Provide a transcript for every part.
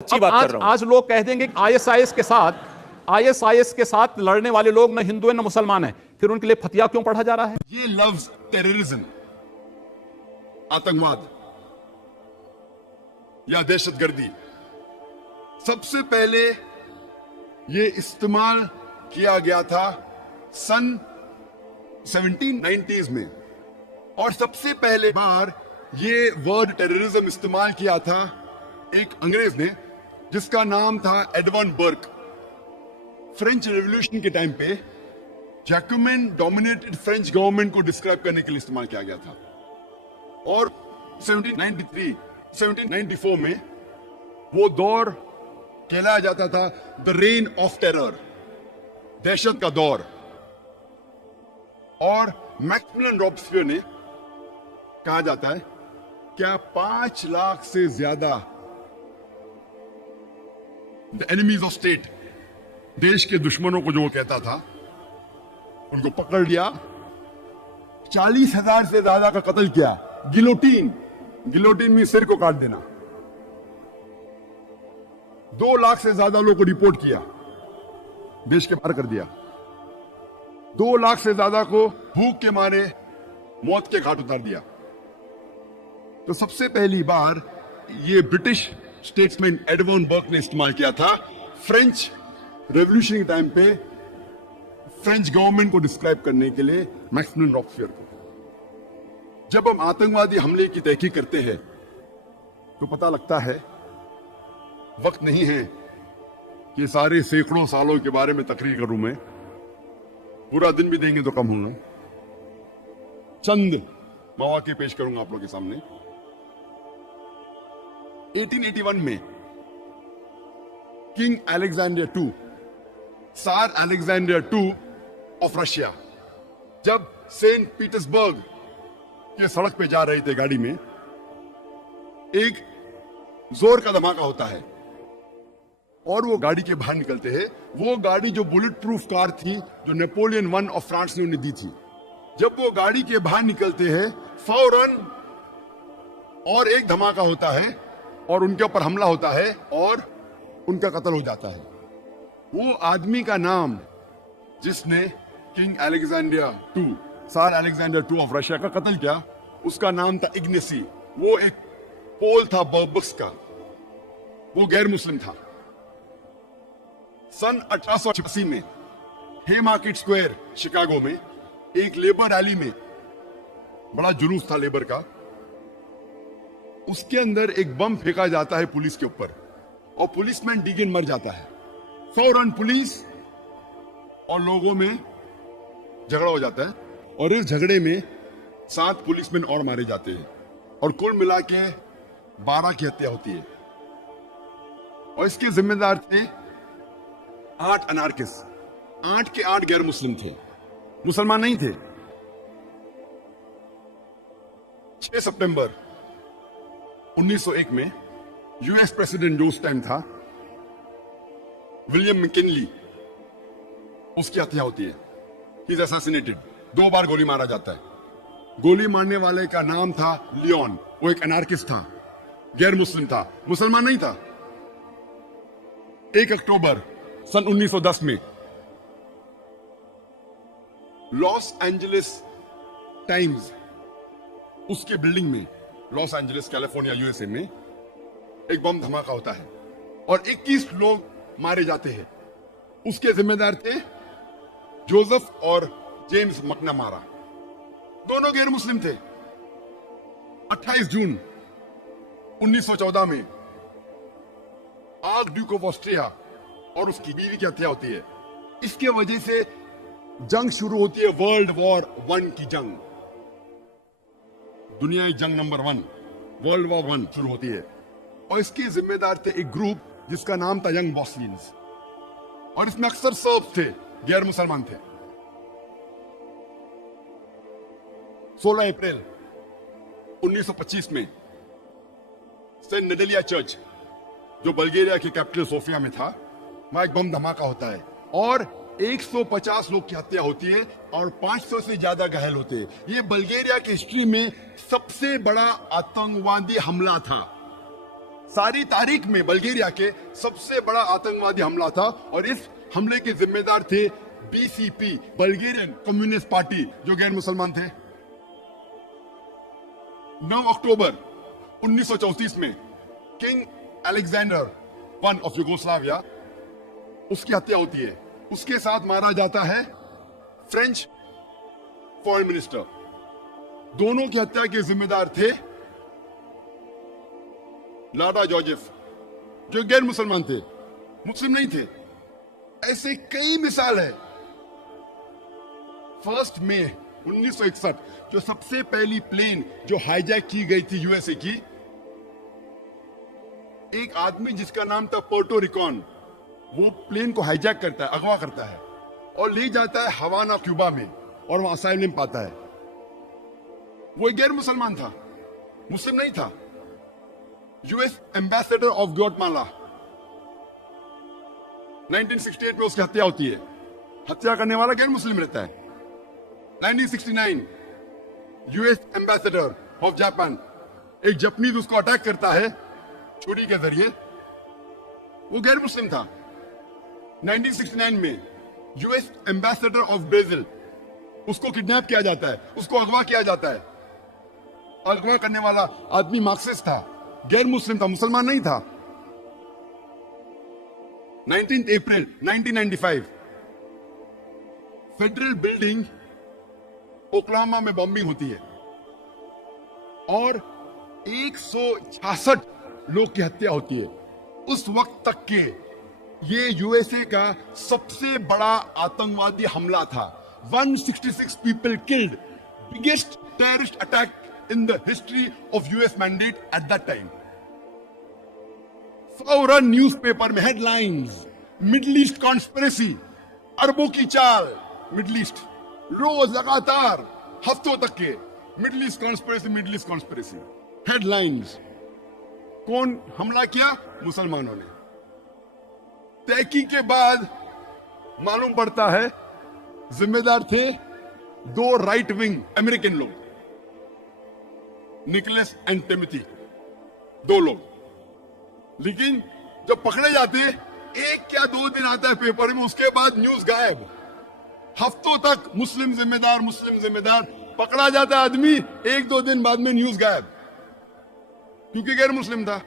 अच्छी बात कर रहा हूं। आज लोग कह देंगे कि आईएसआईएस के साथ लड़ने वाले लोग न हिंदू है न मुसलमान है, फिर उनके लिए फतिया क्यों पढ़ा जा रहा है? ये लफ्ज टेररिज्म, आतंकवाद या दहशतगर्दी सबसे पहले ये इस्तेमाल किया गया था सन 1790s में, और सबसे पहले बार ये वर्ड टेररिज्म इस्तेमाल किया था एक अंग्रेज ने जिसका नाम था एडवर्ड बर्क। फ्रेंच रेवोल्यूशन के टाइम पे जैकोबिन डोमिनेटेड फ्रेंच गवर्नमेंट को डिस्क्राइब करने के लिए इस्तेमाल किया गया था, और 1793 1794 में वो दौर कहलाया जाता था द रेन ऑफ टेरर, दहशत का दौर। और मैक्सिमिलियन रॉबस्पियर ने कहा जाता है क्या 5 लाख से ज्यादा द एनिमीज ऑफ स्टेट, देश के दुश्मनों को जो वो कहता था, उनको पकड़ लिया, 40,000 से ज्यादा का कत्ल किया। गिलोटीन में सिर को काट देना। 2 लाख से ज्यादा लोगों को रिपोर्ट किया, देश के बाहर कर दिया। 2 लाख से ज्यादा को भूख के मारे मौत के घाट उतार दिया। तो सबसे पहली बार ये ब्रिटिश स्टेट्समैन एडवर्ड बर्क ने इस्तेमाल किया था फ्रेंच रेवोल्यूशन के टाइम पे फ्रेंच गवर्नमेंट को डिस्क्राइब करने के लिए मैक्सिमिलियन रॉबस्पियर को। जब हम आतंकवादी हमले की तहकीक करते हैं तो पता लगता है वक्त नहीं है कि सारे सैकड़ों सालों के बारे में तकरीर करूं मैं, पूरा दिन भी देंगे तो कम होगा। चंद मौके पेश करूंगा आप लोगों के सामने। 1881 में किंग अलेक्जेंडर II, सार अलेक्जेंडर II ऑफ रशिया, जब सेंट पीटर्सबर्ग के सड़क पे जा रहे थे गाड़ी में, एक जोर का धमाका होता है और वो गाड़ी के बाहर निकलते हैं। वो गाड़ी जो बुलेट प्रूफ कार थी जो नेपोलियन I ऑफ फ्रांस ने उन्हें दी थी, जब वो गाड़ी के बाहर निकलते हैं फौरन और एक धमाका होता है और उनके ऊपर हमला होता है और उनका कत्ल हो जाता है। वो आदमी का नाम जिसने किंग अलेक्जेंडर II, सार अलेक्जेंडर II ऑफ रशिया का कत्ल किया, उसका नाम था इग्नेसी। वो एक पोल था बर्बक्स का, वो गैर मुस्लिम था। सन 1886 में हेमार्केट स्क्वायर शिकागो में एक लेबर रैली में बड़ा जुलूस था लेबर का, उसके अंदर एक बम फेंका जाता है पुलिस के ऊपर और पुलिसमैन डीगन मर जाता है। फौरन पुलिस और लोगों में झगड़ा हो जाता है और इस झगड़े में 7 पुलिसमैन और मारे जाते हैं और कुल मिला के 12 की हत्या होती है। और इसके जिम्मेदार थे 8 अनार्किस्ट, 8 के 8 गैर मुस्लिम थे, मुसलमान नहीं थे। 6 सितंबर 1901 में यूएस प्रेसिडेंट जो उस टाइम था विलियम मैकिनली, उसकी हत्या होती है। He is assassinated. 2 बार गोली मारा जाता है। गोली मारने वाले का नाम था लियोन। वो एक अनार्किस्ट था, गैर मुस्लिम था, मुसलमान नहीं था। 1 अक्टूबर सन 1910 में लॉस एंजलिस टाइम्स, उसके बिल्डिंग में, लॉस एंजलिस कैलिफोर्निया यूएसए में, एक बम धमाका होता है और 21 लोग मारे जाते हैं। उसके जिम्मेदार थे जोसेफ और जेम्स मैकनमारा, दोनों गैर मुस्लिम थे। 28 जून 1914 में आर्क ड्यूक ऑफ ऑस्ट्रिया और उसकी बीवी की हत्या होती है। इसके वजह से जंग शुरू होती है, वर्ल्ड वॉर I की जंग, दुनियाई जंग नंबर 1, वर्ल्ड वॉर I शुरू होती है। और इसके जिम्मेदार थे एक ग्रुप जिसका नाम था यंग बॉस्नियंस, और इसमें अक्सर सर्ब्स थे, गैर मुसलमान थे। 16 अप्रैल 1925 में सेंट नेडेलिया चर्च, जो बल्गेरिया के कैपिटल सोफिया में था, वहां एक बम धमाका होता है और 150 लोग की हत्या होती है और 500 से ज्यादा घायल होते हैं। ये बल्गेरिया की हिस्ट्री में सबसे बड़ा आतंकवादी हमला था। सारी तारीख में बल्गेरिया के सबसे बड़ा आतंकवादी हमला था और इस हमले के जिम्मेदार थे बीसीपी, बल्गेरियन कम्युनिस्ट पार्टी, जो गैर मुसलमान थे। 9 अक्टूबर 1934 में king Alexander I of Yugoslavia, उसकी हत्या होती है। उसके साथ मारा जाता है फ्रेंच फॉरेन मिनिस्टर। दोनों की हत्या के जिम्मेदार थे लाडा जोसेफ, जो गैर मुसलमान थे, मुस्लिम नहीं थे। ऐसे कई मिसाल है। 1 मई 1961 जो सबसे पहली प्लेन जो हाईजैक की गई थी यूएसए की, एक आदमी जिसका नाम था पोर्टो रिकॉन, वो प्लेन को हाईजैक करता है, अगवा करता है और ले जाता है हवाना, क्यूबा में, और वहां असाइलम पाता है। वो एक गैर मुसलमान था, मुस्लिम नहीं था। यूएस एम्बेसडर ऑफ ग्वाटेमाला, 1968 में उसकी हत्या होती है। हत्या करने वाला गैर मुस्लिम रहता है। 1969 यूएस एम्बेसडर ऑफ जापान, एक जापानीज उसको अटैक करता है छुरी के जरिए, वो गैर मुस्लिम था। 1969 में यूएस एम्बेसडर ऑफ ब्राजील, उसको किडनैप किया जाता है, उसको अगवा किया जाता है। अगवा करने वाला आदमी मार्क्सिस्ट था, गैर मुस्लिम था, मुसलमान नहीं था। 19 अप्रैल 1995 फेडरल बिल्डिंग ओक्लाहोमा में बॉम्बिंग होती है और 166 लोग की हत्या होती है। उस वक्त तक के ये यूएसए का सबसे बड़ा आतंकवादी हमला था। 166 people killed, biggest terrorist attack in the history of US mandate at that time. फौरन न्यूज़पेपर में हेडलाइंस, मिडिल ईस्ट कॉन्स्पिरेसी, अरबों की चाल, मिडिल ईस्ट, रोज लगातार हफ्तों तक के middle east conspiracy, middle east conspiracy headlines. कौन हमला किया? मुसलमानों ने। तहकीक के बाद मालूम पड़ता है जिम्मेदार थे 2 राइट विंग अमेरिकन लोग, निकोलस एंड टिमोथी, 2 लोग। लेकिन जब पकड़े जाते 1 या 2 दिन आता है पेपर में, उसके बाद न्यूज गायब। हफ्तों तक मुस्लिम जिम्मेदार, मुस्लिम जिम्मेदार, पकड़ा जाता आदमी, 1-2 दिन बाद में न्यूज गायब, क्योंकि गैर मुस्लिम था।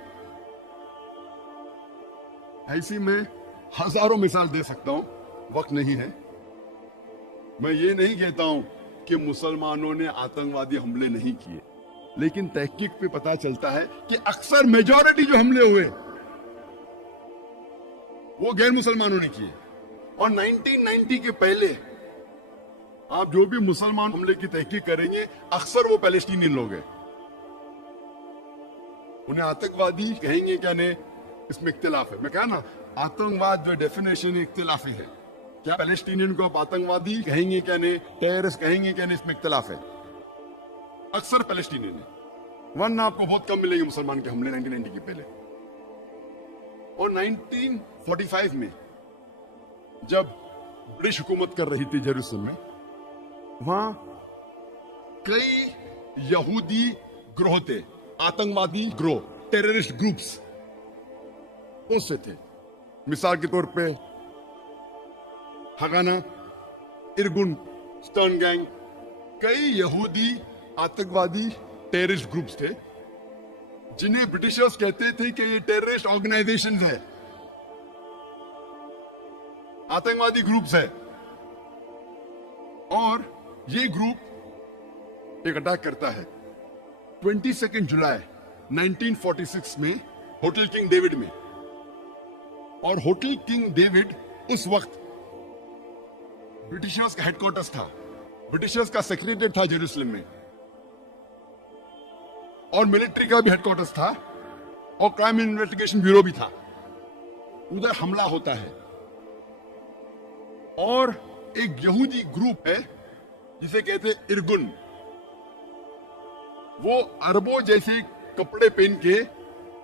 ऐसी मैं हजारों मिसाल दे सकता हूं, वक्त नहीं है। मैं ये नहीं कहता हूं कि मुसलमानों ने आतंकवादी हमले नहीं किए, लेकिन तहकीक पे पता चलता है कि अक्सर मेजॉरिटी जो हमले हुए वो गैर मुसलमानों ने किए। और 1990 के पहले आप जो भी मुसलमान हमले की तहकीक करेंगे, अक्सर वो पैलेस्टीनियन लोग हैं। उन्हें आतंकवादी कहेंगे क्या नहीं, इसमें इख्तिलाफ है। मैं कहा ना, आतंकवाद जो डेफिनेशन इख्तिलाफी है। क्या पैलेस्टीनियन को आप आतंकवादी कहेंगे क्या नहीं, टेररिस्ट कहेंगे क्या नहीं, इसमें इख्तिलाफ है। अक्सर पैलेस्टीनियन है, वरना आपको बहुत कम मिलेंगे मुसलमान के हमले 1990 के पहले। और 1945 में जब ब्रिटिश हुकूमत कर रही थी जेरूसलम में, वहां कई यहूदी ग्रोह थे, आतंकवादी ग्रोह, टेररिस्ट ग्रुप्स उससे थे। मिसाल के तौर पे हगाना, इरगुन, स्टर्न गैंग, कई यहूदी आतंकवादी टेररिस्ट ग्रुप्स थे, जिन्हें ब्रिटिशर्स कहते थे कि ये टेररिस्ट ऑर्गेनाइजेशन है, आतंकवादी ग्रुप्स है। और ये ग्रुप एक अटैक करता है 22 जुलाई 1946 में होटल किंग डेविड में। और होटल किंग डेविड उस वक्त ब्रिटिशर्स का हेडक्वार्टर्स था, ब्रिटिशर्स का सेक्रेटरीट था जेरूसलम में, और मिलिट्री का भी हेडक्वार्टर्स था, और क्राइम इन्वेस्टिगेशन ब्यूरो भी था। उधर हमला होता है और एक यहूदी ग्रुप है जिसे कहते हैं इरगुन, वो अरबों जैसे कपड़े पहन के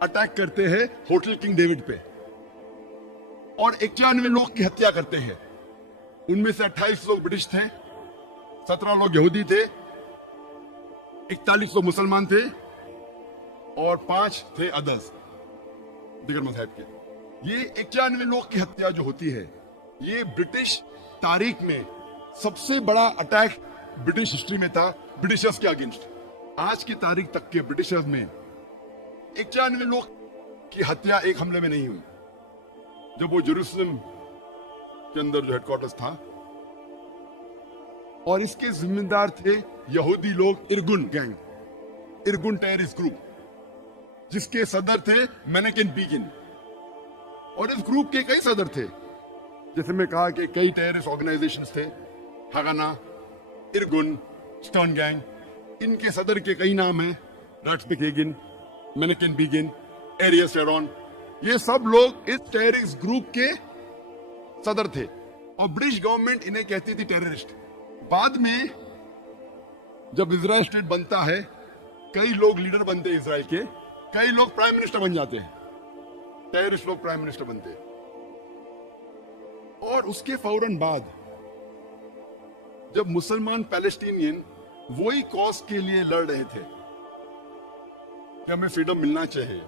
अटैक करते हैं होटल किंग डेविड पे और 91 लोग की हत्या करते हैं। उनमें से 28 लोग ब्रिटिश थे, 17 लोग यहूदी थे, 41 लोग मुसलमान थे और 5 थे अदर्स। दिगर मजहब के। ये 91 लोग की हत्या जो होती है, ये ब्रिटिश तारीख में सबसे बड़ा अटैक ब्रिटिश हिस्ट्री में था ब्रिटिशर्स के अगेंस्ट। आज की तारीख तक के ब्रिटिशर्स में 91 लोग की हत्या एक हमले में नहीं हुई, जब वो जेरूसलम के अंदर जो हेडक्वार्टर्स था, और इसके जिम्मेदार थे यहूदी लोग, इरगुन गैंग, इरगुन टेररिस्ट ग्रुप, जिसके सदर थे मेनेकेन बिगिन। और इस ग्रुप के कई सदर थे, जैसे मैं कहा कि कई टेररिस्ट ऑर्गेनाइजेशंस थे, हागाना, इरगुन, स्टर्न गैंग, इनके सदर के कई नाम हैं, राट्सबेकेगिन, मेनेकेन बिगिन, एरियस शेरॉन। ये सब लोग इस टेररिस्ट ग्रुप के सदर थे और ब्रिटिश गवर्नमेंट इन्हें कहती थी टेररिस्ट। बाद में जब इजराइल स्टेट बनता है, कई लोग लीडर बनते हैं इजराइल के, कई लोग प्राइम मिनिस्टर बन जाते हैं, टेररिस्ट लोग प्राइम मिनिस्टर बनते हैं। और उसके फौरन बाद जब मुसलमान पैलेस्टीनियन वही कॉज के लिए लड़ रहे थे कि हमें फ्रीडम मिलना चाहिए,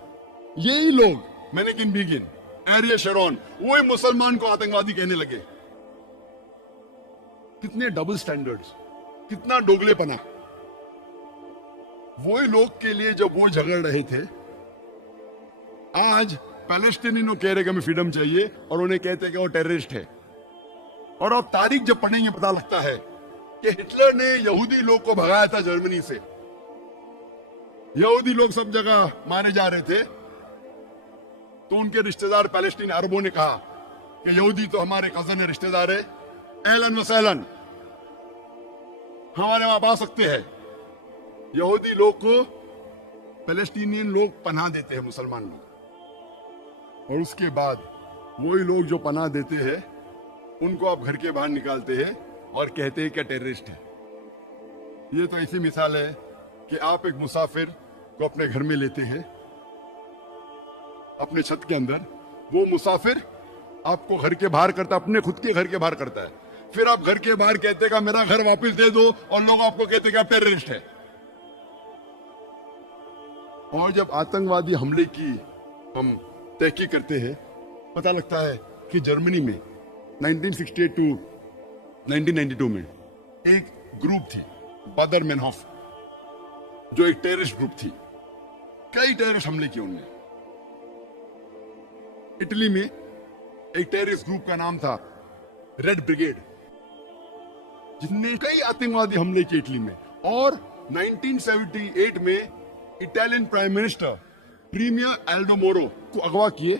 यही लोग मेनेकेन बिगिन, एरियस शेरॉन, वही मुसलमान को आतंकवादी कहने लगे। कितने डबल स्टैंडर्ड्स, कितना दोगलेपना। वही लोग के लिए जब वो झगड़ रहे थे, आज पैलेस्टीनियनों कह रहे कि हमें फ्रीडम चाहिए और उन्हें कहते हैं कि वो टेररिस्ट है। और अब तारीख जब पढ़ेंगे पता लगता है कि हिटलर ने यहूदी लोग को भगाया था जर्मनी से। यहूदी लोग सब जगह मारे जा रहे थे, तो उनके रिश्तेदार पैलेस्टीन अरबों ने कहा कि यहूदी तो हमारे कजन है, रिश्तेदार है, एलन वसैलन, हमारे वहां आ सकते हैं। यहूदी लोग को पैलेस्टीनियन लोग पनाह देते हैं, मुसलमान लोग, और उसके बाद वही लोग जो पनाह देते हैं उनको आप घर के बाहर निकालते हैं और कहते हैं कि टेररिस्ट है। ये तो ऐसी मिसाल है कि आप एक मुसाफिर को अपने घर में लेते हैं, अपने छत के अंदर, वो मुसाफिर आपको घर के बाहर करता, अपने खुद के घर के बाहर करता है, फिर आप घर के बाहर कहते हैं मेरा घर वापस दे दो, और लोग आपको कहते हैं कि आप टेररिस्ट है। और जब आतंकवादी हमले की हम तहकीक करते हैं, पता लगता है कि जर्मनी में 1968 टू 1992 में एक ग्रुप थी, बादर मेनहॉफ, जो एक टेररिस्ट ग्रुप थी। कई टेररिस्ट हमले किए उनने। इटली में एक टेररिस्ट ग्रुप का नाम था रेड ब्रिगेड, जिसने कई आतंकवादी हमले किए इटली में। और 1978 में Italian prime minister premier Aldo Moro को अगवा किए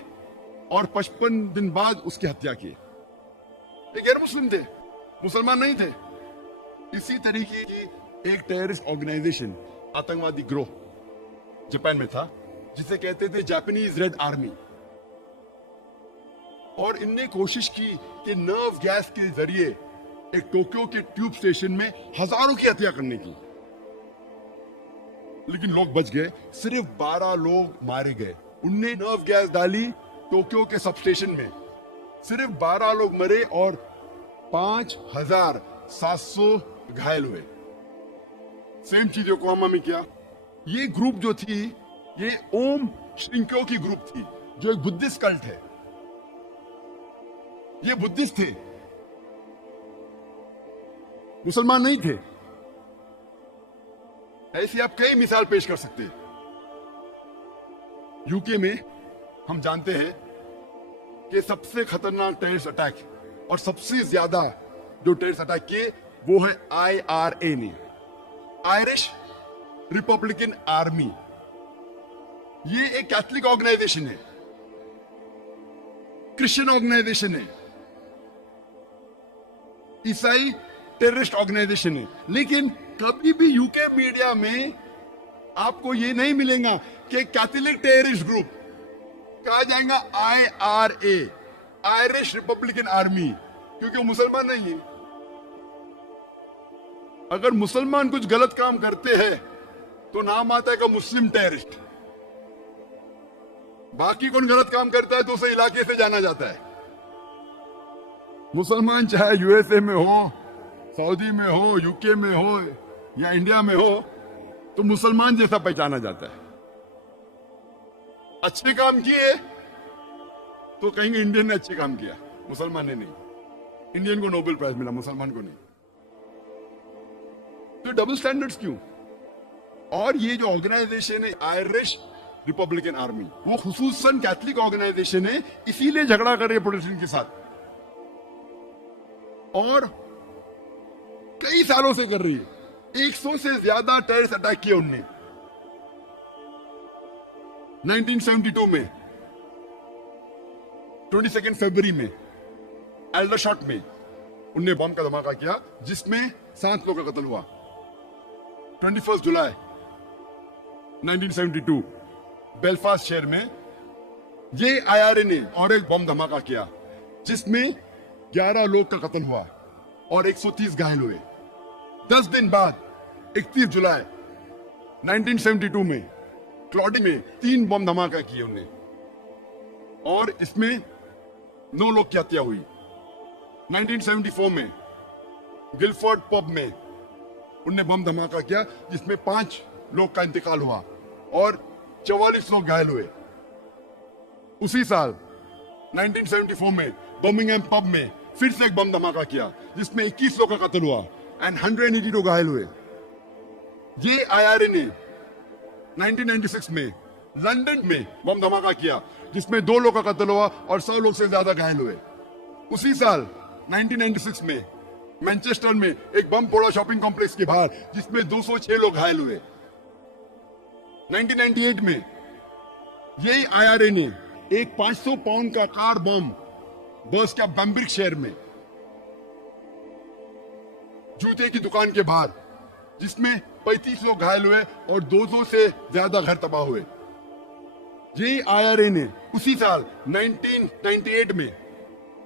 और 55 दिन बाद उसकी हत्या की। ये गैर मुस्लिम थे, मुसलमान नहीं थे। इसी तरीके की एक टेररिस्ट ऑर्गेनाइजेशन, आतंकवादी ग्रोह जापान में था, जिसे कहते थे जापानीज रेड आर्मी। और इनने कोशिश की कि नर्व गैस के जरिए एक टोक्यो के ट्यूब स्टेशन में हजारों की हत्या करने की, लेकिन लोग बच गए। सिर्फ 12 लोग मारे गए। उनने नर्व गैस डाली टोक्यो के सब स्टेशन में, सिर्फ 12 लोग मरे और 5700 घायल हुए। सेम चीज योकोहामा में किया। ये ग्रुप जो थी, ये ओम शिंक्यो की ग्रुप थी, जो एक बुद्धिस्ट कल्ट है। ये बुद्धिस्ट थे, मुसलमान नहीं थे। ऐसी आप कई मिसाल पेश कर सकते हैं। यूके में हम जानते हैं कि सबसे खतरनाक टेररिस्ट अटैक और सबसे ज्यादा जो टेररिस्ट अटैक किए वो है IRA ने, आयरिश रिपब्लिकन आर्मी। ये एक कैथलिक ऑर्गेनाइजेशन है, क्रिश्चियन ऑर्गेनाइजेशन है, ईसाई टेररिस्ट ऑर्गेनाइजेशन है। लेकिन कभी भी यूके मीडिया में आपको ये नहीं मिलेगा कि कैथलिक टेररिस्ट ग्रुप, कहा जाएगा IRA, आयरिश रिपब्लिकन आर्मी, क्योंकि वो मुसलमान नहीं है। अगर मुसलमान कुछ गलत काम करते हैं तो नाम आता है का मुस्लिम टेररिस्ट। बाकी कौन गलत काम करता है तो उसे इलाके से जाना जाता है। मुसलमान चाहे USA में हो, सऊदी में हो, यूके में हो या इंडिया में हो, तो मुसलमान जैसा पहचाना जाता है। अच्छे काम किए तो कहेंगे इंडियन ने अच्छे काम किया, मुसलमान ने नहीं। इंडियन को नोबेल प्राइज मिला, मुसलमान को नहीं। तो डबल स्टैंडर्ड्स क्यों? और ये जो ऑर्गेनाइजेशन है आयरिश रिपब्लिकन आर्मी, वो खुसूसन कैथलिक ऑर्गेनाइजेशन है, इसीलिए झगड़ा कर रही है प्रोटेस्टेंट के साथ और कई सालों से कर रही है। 100 से ज्यादा टेररिस्ट अटैक किए उनने। 1972 में 22 फरवरी में एल्डरशॉट में उनने बम का धमाका किया जिसमें 7 लोगों का कत्ल हुआ। 21 जुलाई 1972 बेलफास्ट शहर में ये आईआरए ने और एक बम धमाका किया जिसमें 11 लोग का कत्ल हुआ और 130 घायल हुए। 10 दिन बाद 31 जुलाई 1972 में क्लॉडिंग में 3 बम धमाका किए उन्होंने और इसमें 9 लोग की हत्या हुई। 1974 में गिलफोर्ड पब में उनने बम धमाका किया जिसमें 5 लोग का इंतकाल हुआ और 44 लोग घायल हुए। उसी साल 1974 में बर्मिंघम पब में फिर से एक बम धमाका किया जिसमें 21 लोग का कत्ल हुआ एंड 182 घायल हुए। ये आईआरए ने 1996 में लंदन में बम धमाका किया जिसमें 2 लोग का कत्ल हुआ और 100 लोग से ज्यादा घायल हुए। उसी साल 1996 में मैनचेस्टर में एक बम फोड़ा शॉपिंग कॉम्प्लेक्स के बाहर जिसमें 206 लोग घायल हुए। 1998 में यही आईआरए ने एक 500 पाउंड का कार बम बर्स्ट किया बैम्ब्रिक शहर में जूते की दुकान के बाहर जिसमें 35 लोग घायल हुए और 200 से ज्यादा घर तबाह हुए। यही आईआरए ने उसी साल 1998 में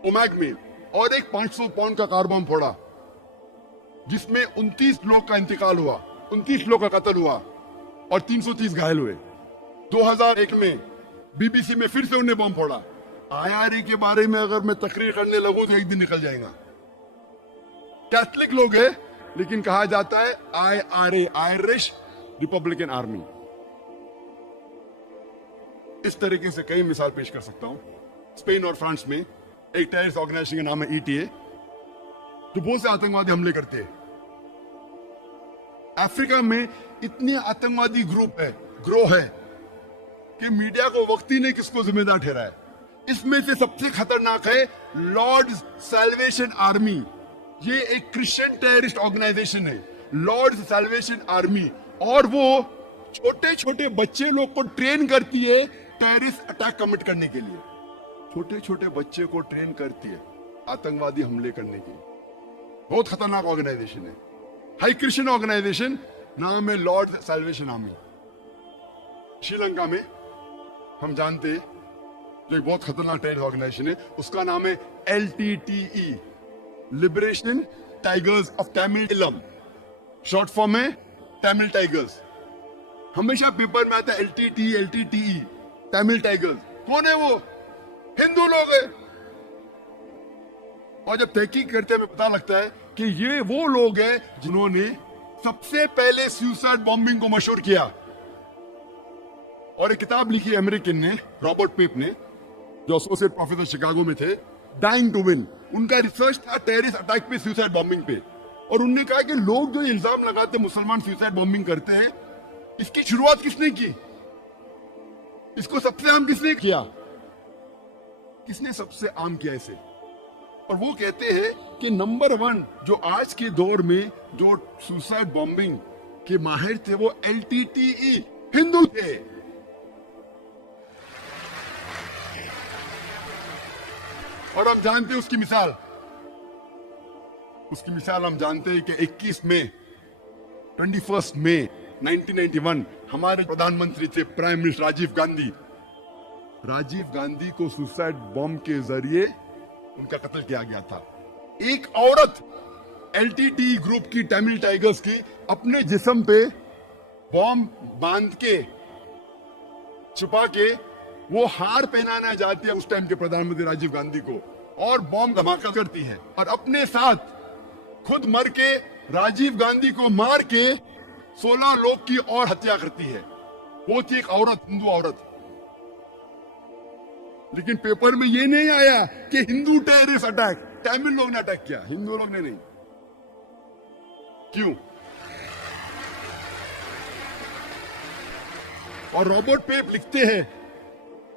ओमैग में और एक 500 पाउंड का कार बम फोड़ा जिसमें 29 लोग का इंतकाल हुआ, 29 लोग का कत्ल हुआ और 330 घायल हुए। 2001 में बीबीसी में फिर से उन्हें बम फोड़ा। आईआरए के बारे में अगर मैं तकरीर करने लगूं तो एक दिन निकल जाएगा। कैथलिक लोग हैं लेकिन कहा जाता है आईआरए, आयरिश रिपब्लिकन आर्मी। इस तरीके से कई मिसाल पेश कर सकता हूं। स्पेन और फ्रांस में एक टेररिस्ट ऑर्गेनाइजेशन का नाम है ईटीए जो बहुत से आतंकवादी हमले करते हैं। अफ्रीका में इतने आतंकवादी ग्रोह है कि मीडिया को वक्त ही नहीं किसको जिम्मेदार ठहराए। इसमें से सबसे खतरनाक है लॉर्ड्स सैल्वेशन आर्मी। ये एक क्रिश्चियन टेररिस्ट ऑर्गेनाइजेशन है, लॉर्ड्स सैल्वेशन आर्मी, और वो छोटे छोटे बच्चे लोग को ट्रेन करती है टेररिस्ट अटैक कमिट करने के लिए। छोटे छोटे बच्चे को ट्रेन करती है आतंकवादी हमले करने के लिए। बहुत खतरनाक ऑर्गेनाइजेशन है, हाई क्रिश्चियन ऑर्गेनाइजेशन, नाम है लॉर्ड सैल्वेशन आर्मी। श्रीलंका में हम जानते हैं जो एक बहुत खतरनाक टेररिस्ट ऑर्गेनाइजेशन है, उसका नाम है LTTE, liberation tigers of Tamil. Short form है तमिल टाइगर्स। हमेशा पेपर में आता है LTTE, तमिल टाइगर्स। कौन है वो? हिंदू लोग हैं। और जब तहकीक करते हैं पता लगता है कि ये वो लोग हैं जिन्होंने सबसे पहले सुसाइड बॉम्बिंग को मशहूर किया। और एक किताब लिखी अमेरिकन ने, रॉबर्ट पेप ने, जो एसोसिएट प्रोफेसर शिकागो में थे, डाइंग टू विन। उनका रिसर्च था टेररिस्ट अटैक पे, सुसाइड बॉम्बिंग पे। और उन्होंने कहा कि लोग जो इल्जाम लगाते मुसलमान सुसाइड बॉम्बिंग करते हैं, इसकी शुरुआत किसने की? इसको सबसे आम किसने किया? किसने सबसे आम किया इसे? और वो कहते हैं कि नंबर 1 जो आज के दौर में जो सुसाइड बॉम्बिंग के माहिर थे वो LTTE हिंदू थे। और हम जानते हैं उसकी मिसाल हम जानते हैं कि 21 मई 1991 हमारे प्रधानमंत्री थे प्राइम मिनिस्टर राजीव गांधी को सुसाइड बॉम्ब के जरिए उनका कत्ल किया गया था। एक औरत LTTE ग्रुप की, तमिल टाइगर्स की, अपने जिस्म पे बॉम्ब बांध के छुपा के वो हार पहनाना जाती है उस टाइम के प्रधानमंत्री राजीव गांधी को और बॉम्ब धमाका करती है और अपने साथ खुद मर के राजीव गांधी को मार के 16 लोग की और हत्या करती है। वो थी एक औरत, हिंदू औरत। लेकिन पेपर में ये नहीं आया कि हिंदू टेररिस्ट अटैक, तमिल लोग ने अटैक किया, हिंदू लोग ने नहीं। क्यों? और रॉबर्ट पेप लिखते हैं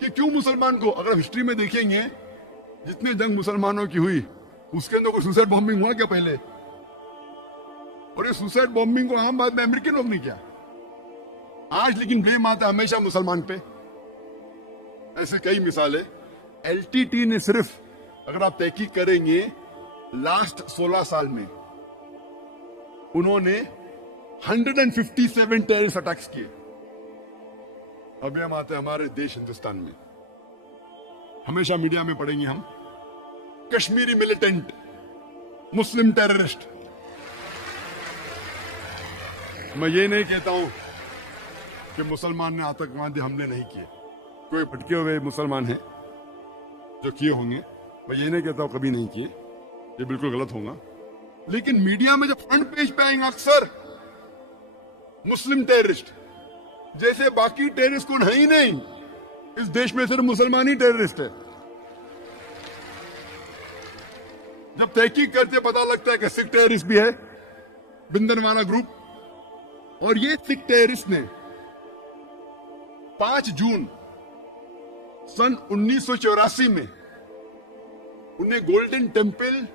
कि क्यों मुसलमान को, अगर हिस्ट्री में देखेंगे जितने जंग मुसलमानों की हुई उसके अंदर कोई सुसाइड बॉम्बिंग हुआ क्या पहले? और ये सुसाइड बॉम्बिंग को आम बात में अमेरिकन लोग नहीं किया। आज लेकिन ब्लेम आता हमेशा मुसलमान पे। ऐसे कई मिसालें। एलटीटी ने सिर्फ, अगर आप तहकीक करेंगे, लास्ट 16 साल में उन्होंने 157 टेररिस्ट अटैक्स किए। अभी हम आते हैं हमारे देश हिंदुस्तान में, हमेशा मीडिया में पढ़ेंगे हम, कश्मीरी मिलिटेंट, मुस्लिम टेररिस्ट। मैं ये नहीं कहता हूं कि मुसलमान ने आतंकवादी हमले नहीं किए, कोई भटके हुए मुसलमान हैं जो किए होंगे, मैं ये नहीं कहता हूं कभी नहीं किए, ये बिल्कुल गलत होगा। लेकिन मीडिया में जब फ्रंट पेज पे आएंगे अक्सर मुस्लिम टेररिस्ट, जैसे बाकी टेररिस्ट कौन है ही नहीं, इस देश में सिर्फ मुसलमान ही टेररिस्ट है। जब तहकीक करते पता लगता है कि सिख टेररिस्ट भी है, बिंदनवाला ग्रुप। और ये सिख टेररिस्ट ने 5 जून सन 1984 में उन्हें गोल्डन टेम्पल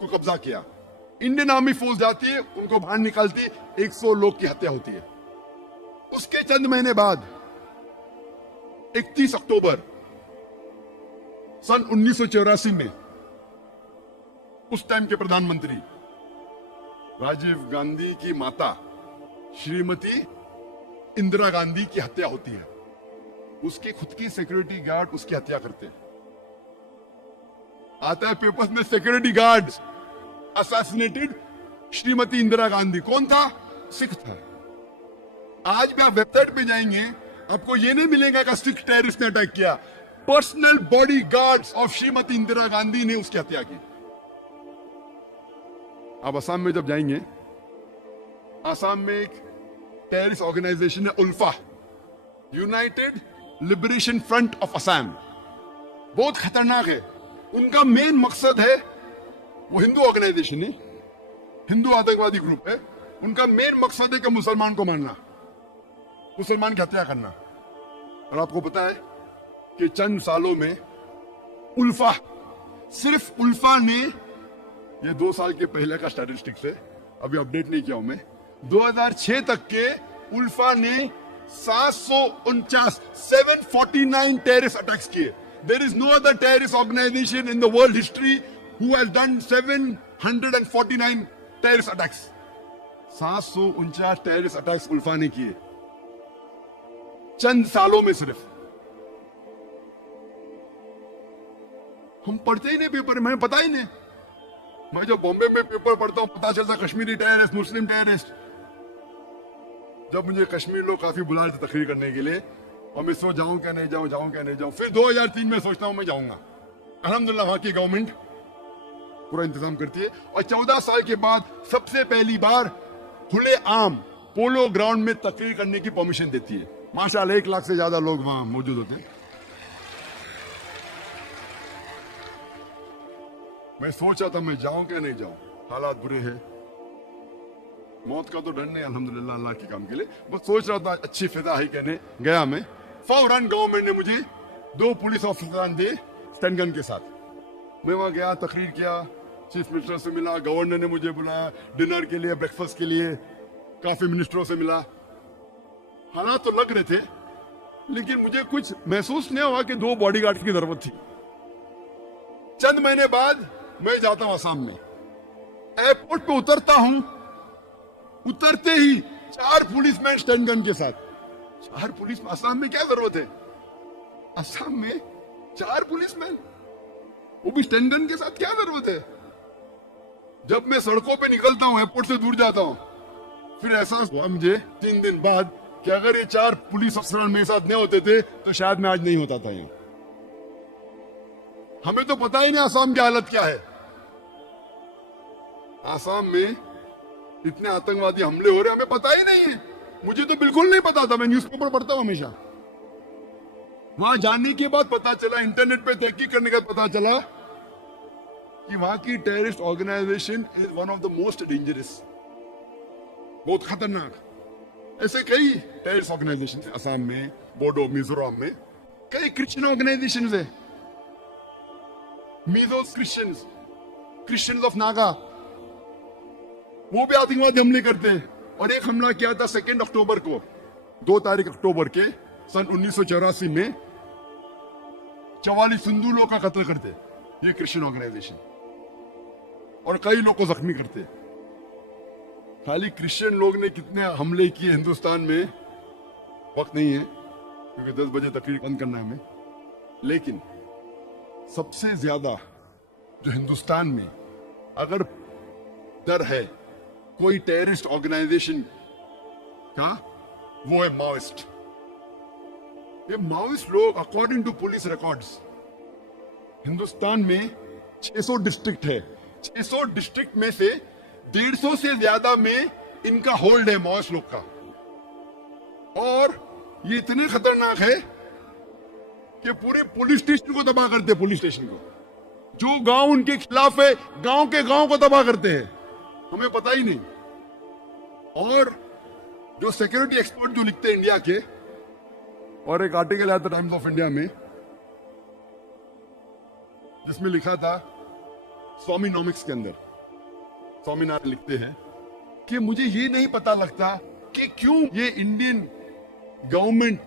को कब्जा किया। इंडियन आर्मी फोर्स जाती है, उनको बाहर निकालती है, 100 लोग की हत्या होती है। उसके चंद महीने बाद 31 अक्टूबर सन 1984 में उस टाइम के प्रधानमंत्री राजीव गांधी की माता श्रीमती इंदिरा गांधी की हत्या होती है। उसकी खुद की सिक्योरिटी गार्ड उसकी हत्या करते हैं। आता है पेपर्स में, security guard assassinated Shrimati Indira Gandhi. कौन था? सिख था। आज भी आप वेबसाइट पे जाएंगे, आपको ये नहीं मिलेगा कि सिख टेररिस्ट ने अटैक किया। Personal body guards of Shrimati Indira Gandhi ने उसकी हत्या की। आप असम में जब जाएंगे, असम में एक टेररिस्ट ऑर्गेनाइजेशन है ULFA, United Liberation Front of Assam. बहुत खतरनाक है। उनका मेन मकसद है, वो हिंदू ऑर्गेनाइजेशन है, हिंदू आतंकवादी ग्रुप है। उनका मेन मकसद है कि मुसलमान को मारना, मुसलमान की हत्या करना। और आपको पता है कि चंद सालों में उल्फा, सिर्फ उल्फा ने, ये 2 साल के पहले का स्टैटिस्टिक्स है, अभी अपडेट नहीं किया हूं मैं, 2006 तक के उल्फा ने 749 टेररिस्ट अटैक्स किए। There is no other terrorist organization in the world history who has done 749 terrorist attacks. 749 terrorist attacks ULFA ने किए चंद सालों में सिर्फ। हम पढ़ते ही नहीं पेपर में, हमें पता ही नहीं। मैं जब बॉम्बे में पेपर पढ़ता हूं, पता चलता कश्मीरी टेररिस्ट, मुस्लिम टेररिस्ट। जब मुझे कश्मीर लोग काफी बुला रहे थे तकरीर करने के लिए, और मैं सोच जाऊं क्या नहीं जाऊं, जाऊं क्या नहीं जाऊं। फिर 2003 में सोचता हूं मैं जाऊंगा। अल्हम्दुलिल्लाह वहां की गवर्नमेंट पूरा इंतजाम करती है। और 14 साल के बाद सबसे पहली बार खुले आम पोलो ग्राउंड में तकरीर करने की परमिशन देती है। माशाल्लाह 1 लाख से ज्यादा लोग वहां मौजूद होते हैं। मैं सोचा था मैं जाऊं क्या नहीं जाऊं, हालात बुरे हैं। मौत का तो डर नहीं, अल्हम्दुलिल्लाह अल्लाह के काम के लिए। बस सोच रहा था अच्छी फिजा है कहने गया मैं। फौरन गवर्नमेंट ने मुझे 2 police officer they stand gun के साथ। मैं वहां गया, तकरीर किया, चीफ मिनिस्टर से मिला, गवर्नर ने मुझे बुलाया डिनर के लिए, ब्रेकफास्ट के लिए, काफी मिनिस्टरों से मिला। हालात तो लग रहे थे, लेकिन मुझे कुछ महसूस नहीं हुआ कि 2 बॉडीगार्ड की जरूरत थी। चंद महीने बाद मैं जाता हूं आसाम में, एयरपोर्ट पे उतरता हूं, उतरते ही 4 पुलिसमैन स्टैंड गन के साथ। 4 पुलिस, आसाम में क्या जरूरत है? आसाम में 4 पुलिसमैन, वो भी स्टैंड गन के साथ, क्या जरूरत है? जब मैं सड़कों पे निकलता हूं, एयरपोर्ट से दूर जाता हूं, फिर एहसास हुआ मुझे 3 दिन बाद कि अगर ये 4 पुलिस अफसर मेरे साथ नहीं होते थे तो शायद मैं आज नहीं होता था यहाँ। हमें तो पता ही नहीं आसाम की हालत क्या है। आसाम में इतने आतंकवादी हमले हो रहे, हमें पता ही नहीं है। मुझे तो बिल्कुल नहीं पता था, मैं न्यूज़पेपर पढ़ता हूं हमेशा। वहां जाने के बाद पता चला, इंटरनेट पे तहकीक करने का पता चला कि वहां की terrorist organization is one of the most dangerous, बहुत खतरनाक। ऐसे कई टेररिस्ट ऑर्गेनाइजेशन है असम में, बोडो, मिजोरम में कई क्रिश्चियन ऑर्गेनाइजेशन है, मीजोस क्रिश्चियंस ऑफ नागा, वो भी आतंकवादी हमले करते हैं। और एक हमला किया था 2 अक्टूबर को, 2 तारीख अक्टूबर के सन 1984 में 44 हिंदू लोगों का कत्ल करते ये क्रिश्चियन ऑर्गेनाइजेशन, और कई लोग को जख्मी करते। खाली क्रिश्चियन लोग ने कितने हमले किए हिंदुस्तान में, वक्त नहीं है क्योंकि 10 बजे तकरीर बंद करना है हमें, लेकिन सबसे ज्यादा जो हिंदुस्तान में अगर डर है कोई टेररिस्ट ऑर्गेनाइजेशन का, वो है माओइस्ट। ये माओइस्ट लोग according to police records Hindustan में 600 डिस्ट्रिक्ट है, 600 डिस्ट्रिक्ट में से 150 से ज्यादा में इनका होल्ड है माओइस्ट लोग का। और ये इतने खतरनाक है कि पूरे पुलिस स्टेशन को तबाह करते हैं, पुलिस स्टेशन को, जो गांव उनके खिलाफ है गांव के गांव को तबाह करते हैं, हमें पता ही नहीं। और जो सिक्योरिटी एक्सपर्ट जो लिखते हैं इंडिया के, और एक आर्टिकल आया था टाइम्स ऑफ इंडिया में जिसमें लिखा था स्वामीनॉमिक्स के अंदर, स्वामीनाथन लिखते हैं कि मुझे ये नहीं पता लगता कि क्यों ये इंडियन गवर्नमेंट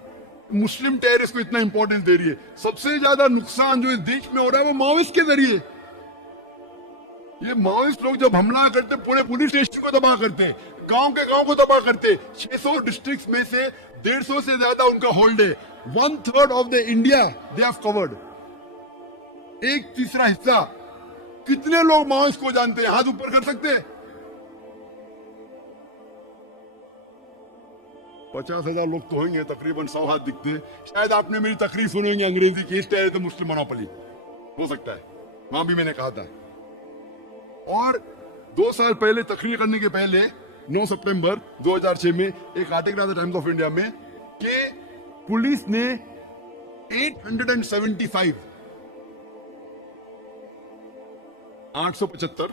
मुस्लिम टेररिस्ट को इतना इंपॉर्टेंस दे रही है। सबसे ज्यादा नुकसान जो इस देश में हो रहा है वो माओइस्ट के जरिए। ये माओइस्ट लोग जब हमला करते पूरे पुलिस स्टेशन को तबाह करते, गांव के गांव को तबाह करते। 600 डिस्ट्रिक्ट्स में से 150 से ज्यादा उनका होल्ड है। 1/3 of the India they have covered. 1/3 हिस्सा। कितने लोग माओइस्ट को जानते हैं? हाथ ऊपर कर सकते हैं? 50,000 लोग तो होंगे, तकरीबन 100 हाथ दिखते हैं। शायद आपने मेरी तकरीर सुनी होंगी अंग्रेजी की, टेररिज्म मुस्लिम मोनोपोली, हो सकता है, वहां भी मैंने कहा था। और 2 साल पहले, तकरीर करने के पहले 9 सितंबर 2006 में एक आर्टिकल आया था टाइम्स ऑफ इंडिया में कि पुलिस ने 875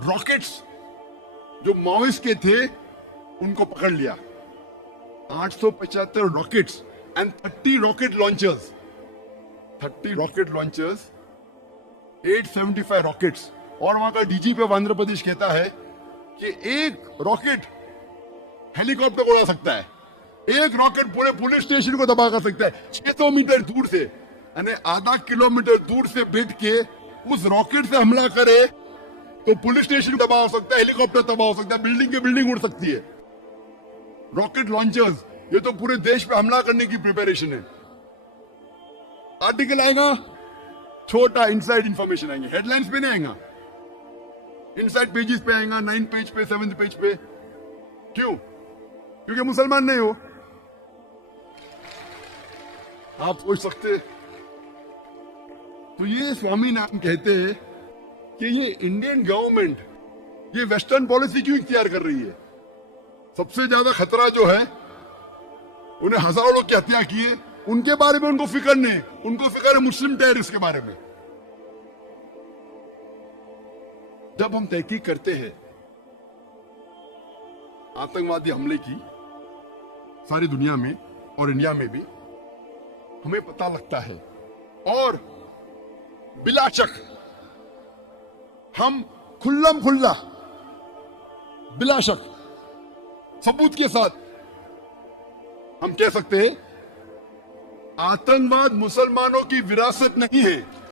रॉकेट्स जो माओइस्ट के थे उनको पकड़ लिया। 875 rockets and 30 rocket launchers, 30 rocket launchers, 875 rockets. और वहां का डीजीपी ऑफ आंध्र प्रदेश कहता है कि एक रॉकेट हेलीकॉप्टर को उड़ा सकता है, एक रॉकेट पूरे पुलिस स्टेशन को तबाह कर सकता है। 600 मीटर दूर से, यानी आधा किलोमीटर दूर से बैठ के उस रॉकेट से हमला करे तो पुलिस स्टेशन तबाह हो सकता है, हेलीकॉप्टर तबाह हो सकता है, बिल्डिंग की बिल्डिंग उड़ सकती है। रॉकेट लॉन्चर्स, ये तो पूरे देश पे हमला करने की प्रिपरेशन है। आर्टिकल आएगा, छोटा इनसाइड इंफॉर्मेशन आएंगे, हेडलाइंस पे नहीं आएगा, इनसाइड पेजेस पे आएगा, 9 पेज पे, 7 पेज पे। क्यों? क्योंकि मुसलमान नहीं हो। आप सोच सकते। तो ये स्वामीनाथन कहते हैं कि ये इंडियन गवर्नमेंट ये वेस्टर्न पॉलिसी क्यों इख्तियार कर रही है? सबसे ज्यादा खतरा जो है, उन्हें हजारों लोग की हत्या की है, उनके बारे में उनको फिक्र नहीं, उनको फिक्र है मुस्लिम टेररिस्ट के बारे में। जब हम तहकीक करते हैं आतंकवादी हमले की सारी दुनिया में और इंडिया में भी, हमें पता लगता है। और बिला शक हम खुल्लम खुल्ला, बिला शक सबूत के साथ हम कह सकते हैं आतंकवाद मुसलमानों की विरासत नहीं है।